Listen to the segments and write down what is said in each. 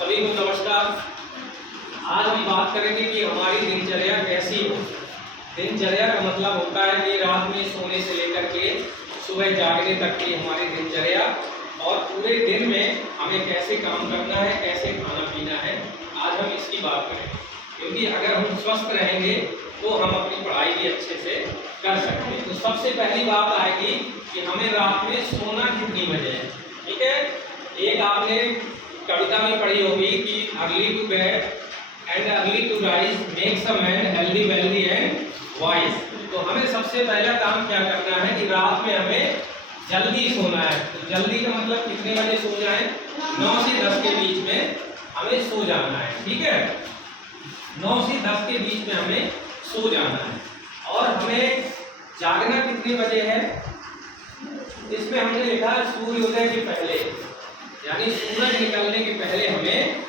सभी को नमस्कार। आज हम बात करेंगे कि हमारी दिनचर्या कैसी हो। दिनचर्या का मतलब होता है कि रात में सोने से लेकर के सुबह जागने तक की हमारी दिनचर्या, और पूरे दिन में हमें कैसे काम करना है, कैसे खाना पीना है। आज हम इसकी बात करेंगे, क्योंकि अगर हम स्वस्थ रहेंगे तो हम अपनी पढ़ाई भी अच्छे से कर सकते हैं। तो सबसे पहली बात आएगी कि हमें रात में सोना कितनी बजे है। ठीक है, एक आपने कविता में पढ़ी होगी कि early to bed and early to rise makes a man healthy wealthy and wise. तो हमें सबसे पहला काम क्या करना है कि रात में हमें जल्दी सोना है। तो जल्दी का मतलब कितने बजे सो जाए? 9 से 10 के बीच में हमें सो जाना है। ठीक है, 9 से 10 के बीच में हमें सो जाना है। और हमें जागना कितने बजे है? इसमें हमने लिखा सूर्योदय के पहले, यानी सूरज निकलने के पहले हमें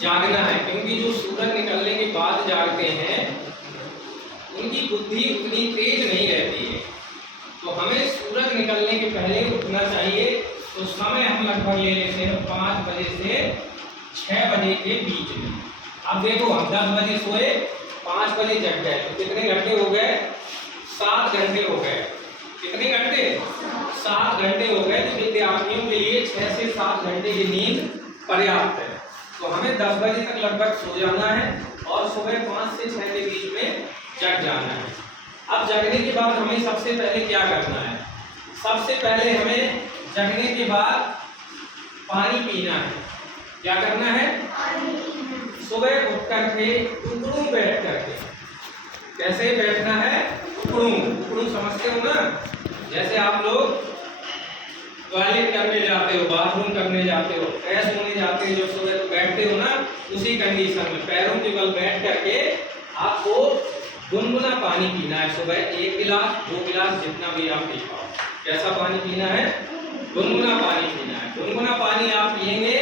जागना है। क्योंकि जो सूरज निकलने के बाद जागते हैं उनकी बुद्धि उतनी तेज नहीं रहती है। तो हमें सूरज निकलने के पहले उठना चाहिए। तो समय हम लगभग ले लेते हैं 5 बजे से 6 बजे के बीच में। अब देखो, हम 10 बजे सोए, 5 बजे जग गए, तो कितने घंटे हो गए? 7 घंटे हो गए। कितने घंटे? 7 घंटे हो गए। तो विद्यार्थियों के लिए 6 से 7 घंटे की नींद पर्याप्त है। तो हमें 10 बजे तक लगभग सो जाना है और सुबह 5 से 6 के बीच में जग जाना है। अब जगने के बाद हमें सबसे पहले क्या करना है? सबसे पहले हमें जगने के बाद पानी पीना है। क्या करना है? सुबह उठ करके टुकड़ों बैठ करके। कैसे बैठना है? टुकड़ों समझते हो ना? जैसे आप लोग टॉयलेट करने जाते हो, बाथरूम करने जाते हो, फ्रेश होने जाते हो, जो सुबह तो बैठते हो ना, उसी कंडीशन में पैरों के बल बैठ करके आपको गुनगुना पानी पीना है। सुबह 1 गिलास 2 गिलास जितना भी आप पी पाओ। कैसा पानी पीना है? गुनगुना पानी पीना है। गुनगुना पानी आप पिएंगे,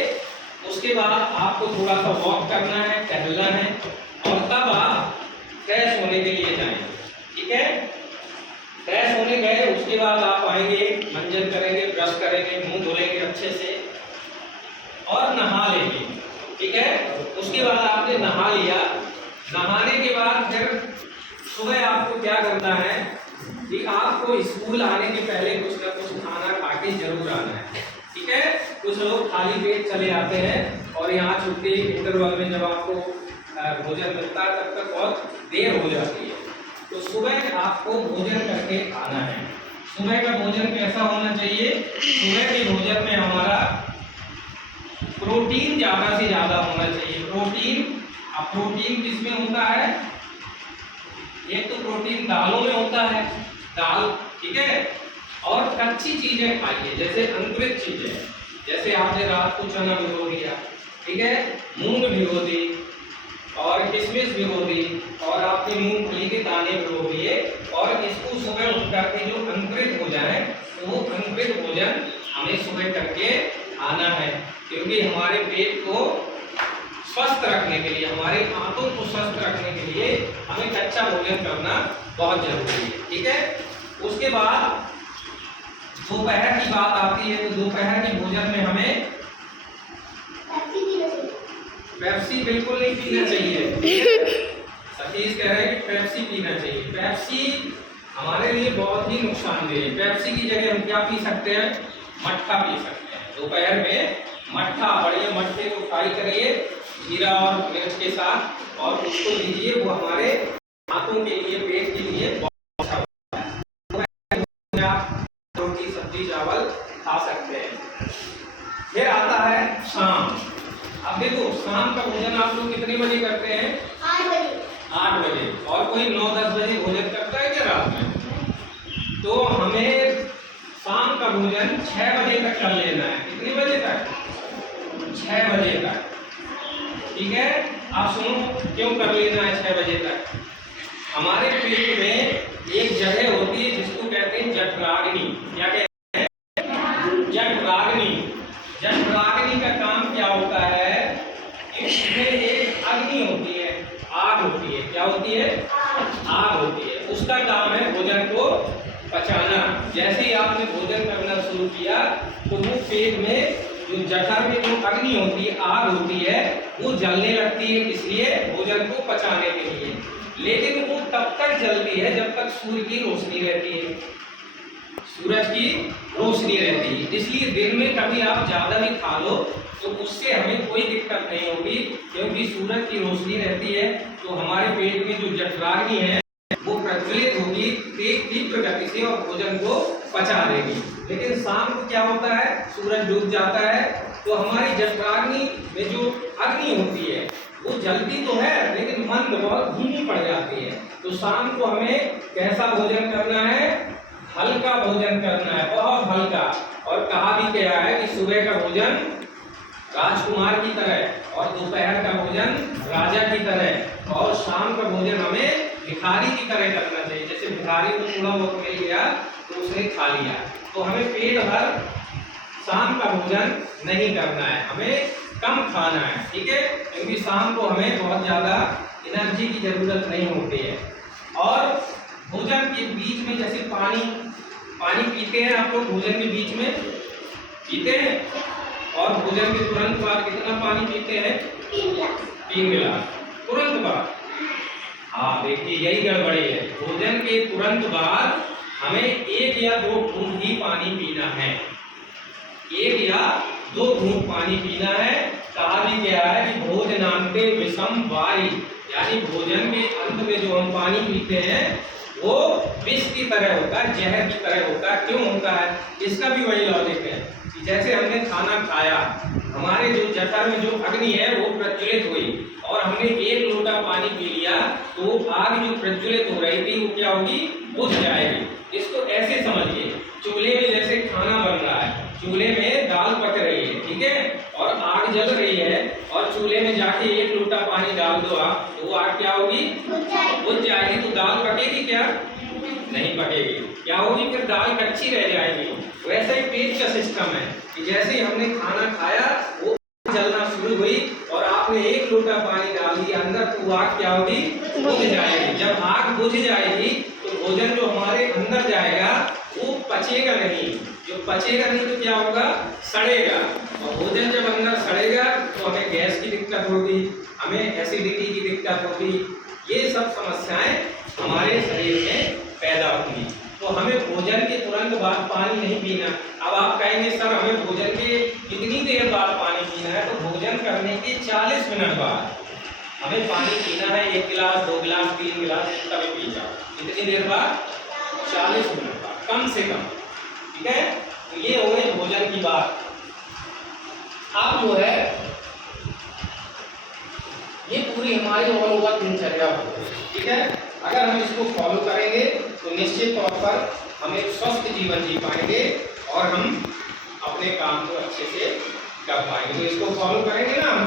उसके बाद आपको थोड़ा सा वॉक करना है, टहलना है, और तब आप फ्रेश होने के लिए जाएंगे। ठीक है, फ्रेश होने गए, उसके बाद आप आएंगे, मंजन करेंगे, ब्रश करेंगे, मुंह धोलेंगे अच्छे से और नहा लेंगे। ठीक है, उसके बाद आपने नहा लिया। नहाने के बाद फिर सुबह आपको क्या करना है कि आपको स्कूल आने के पहले कुछ ना कुछ खाना खा के जरूर आना है। ठीक है, कुछ लोग खाली पेट चले आते हैं और यहाँ छुट्टी इंटरवल में जब आपको भोजन मिलता है तब तक बहुत देर हो जाती है। तो सुबह आपको भोजन करके खाना है। सुबह का भोजन कैसा होना चाहिए? सुबह के भोजन में हमारा प्रोटीन ज्यादा से ज्यादा होना चाहिए। प्रोटीन, अब प्रोटीन किसमें होता है? एक तो प्रोटीन दालों में होता है, दाल। ठीक है, और कच्ची चीजें खाइए, जैसे अंकुरित चीजें, जैसे आपने रात को चना भिगो दिया, ठीक है, मूंग भिगो दी और किशमिश भिगो दी और आपने मूंगफली के दाने भिगो दिए, और इसको सुबह उठ करके जो अंकुरित हो जाए, तो वो अंकुरित भोजन हमें सुबह करके आना है। क्योंकि हमारे पेट को स्वस्थ रखने के लिए, हमारे आंतों को स्वस्थ रखने के लिए हमें कच्चा भोजन करना बहुत जरूरी है। ठीक है, उसके बाद दोपहर की बात आती है। तो दोपहर के भोजन में हमें पेप्सी बिल्कुल नहीं पीना चाहिए। सतीश कह रहे हैं कि पेप्सी पीना चाहिए। पेप्सी हमारे लिए बहुत ही नुकसानदेह है। पेप्सी की जगह हम क्या पी सकते हैं? मट्ठा पी सकते हैं। दोपहर में मट्ठा, बढ़िया मट्ठे को फ्राई करिए जीरा और मिर्च के साथ और उसको लीजिए। वो हमारे हाथों के लिए, पेट के लिए बहुत अच्छा होता है। आप रोटी सब्जी चावल खा सकते हैं। फिर आता है शाम। अब देखो, शाम का भोजन आप लोग कितने बजे करते हैं? 8 बजे। और कोई 9-10 बजे भोजन करता है क्या रात में? तो हमें शाम का भोजन 6 बजे तक कर लेना है। कितने बजे तक? 6 बजे तक। ठीक है, आप सुनो क्यों कर लेना है 6 बजे तक? हमारे पेट में एक जगह होती है जिसको कहते हैं जठराग्नि। क्या कहते हैं? जठराग्नि। जठराग्नि का काम क्या होता है? इसमें एक अग्नि होती है, आग होती है। क्या होती है? आग होती है। उसका काम है भोजन को पचाना। जैसे ही आपने भोजन करना शुरू किया तो वो पेट में जो जठर में जो अग्नि होती है, आग होती है, वो जलने लगती है, इसलिए भोजन को पचाने के लिए। लेकिन वो तब तक जलती है जब तक सूर्य की रोशनी रहती है, सूरज की रोशनी रहती है। इसलिए दिन में कभी आप ज्यादा भी खा लो तो उससे हमें कोई दिक्कत नहीं होगी, क्योंकि सूरज की रोशनी रहती है तो हमारे पेट में जो जठराग्नि है वो प्रज्वलित होगी तीव्र गति से और भोजन को पचा देगी। लेकिन शाम को क्या होता है, सूरज डूब जाता है तो हमारी जठराग्नि में जो अग्नि होती है वो जलती तो है लेकिन मंद, बहुत धीमी पड़ जाती है। तो शाम को हमें कैसा भोजन करना है, हल्का भोजन करना है, बहुत हल्का। और कहा भी गया है कि सुबह का भोजन राजकुमार की तरह और दोपहर का भोजन राजा की तरह और शाम का भोजन हमें भिखारी की तरह करना चाहिए। जैसे भिखारी को थोड़ा बहुत मिल गया तो उसने खा लिया, तो हमें पेट भर शाम का भोजन नहीं करना है, हमें कम खाना है, ठीक है, क्योंकि शाम को हमें बहुत ज़्यादा एनर्जी की जरूरत नहीं होती है। और भोजन के बीच में जैसे पानी पीते हैं आप लोग, भोजन के बीच में पीते हैं, और भोजन के तुरंत बाद कितना पानी पीते हैं, 3 गिलास तुरंत बाद। हाँ देखिए यही गड़बड़ी है, भोजन के तुरंत बाद हमें 1 या 2 घूंट ही पानी पीना है, 1 या 2 घूंट पानी पीना है। कहा भी गया है कि भोजनांते विषम वारी, यानी भोजन के अंत में जो हम पानी पीते हैं वो विष की तरह होता है, जहर की तरह होता है। क्यों होता है, इसका भी वही लॉजिक है कि जैसे हमने खाना खाया, हमारे जो जठर में जो अग्नि है वो प्रज्वलित हुई और हमने 1 लोटा पानी पी लिया तो आग जो प्रज्वलित हो रही थी वो क्या होगी, बुझ जाएगी। इसको ऐसे समझिए, चूल्हे में जैसे खाना बन रहा है, चूल्हे में दाल पक रही है, ठीक है, और आग जल रही है और चूल्हे में जाके 1 लोटा पानी डाल दो आप, तो वो आग क्या होगी, बुझ जाएगी। तो दाल पकेगी क्या, नहीं पकेगी, क्या होगी, फिर दाल कच्ची रह जाएगी। वैसे ही पेट का सिस्टम है कि जैसे ही हमने खाना खाया वो जलना शुरू हुई और आपने 1 लोटा पानी डाल दिया अंदर, तो वो आग क्या होगी, बुझ जाएगी। जब आग बुझ जाएगी तो भोजन जो हमारे अंदर जाएगा वो पचेगा नहीं, जो पचेगा नहीं तो क्या होगा, सड़ेगा, और भोजन जब अंदर सड़ेगा तो हमें गैस की दिक्कत होगी, हमें एसिडिटी की दिक्कत होगी, ये सब समस्याएं हमारे शरीर में पैदा होंगी। तो हमें भोजन के तुरंत बाद पानी नहीं पीना। अब आप कहेंगे सर हमें भोजन के कितनी देर बाद पानी पीना है, तो भोजन करने के 40 मिनट बाद हमें पानी पीना है, 1 गिलास 2 गिलास 3 गिलास कभी पी जाओ, कितनी देर बाद, 40 मिनट बाद कम से कम, ठीक है। तो ये हो गई भोजन की बात। अब जो है ये पूरी हमारी ऑल ओवर दिनचर्या होगी, ठीक है। अगर हम इसको फॉलो करेंगे तो निश्चित तौर पर हम एक स्वस्थ जीवन जी पाएंगे और हम अपने काम को अच्छे से कर पाएंगे। तो इसको फॉलो करेंगे ना हम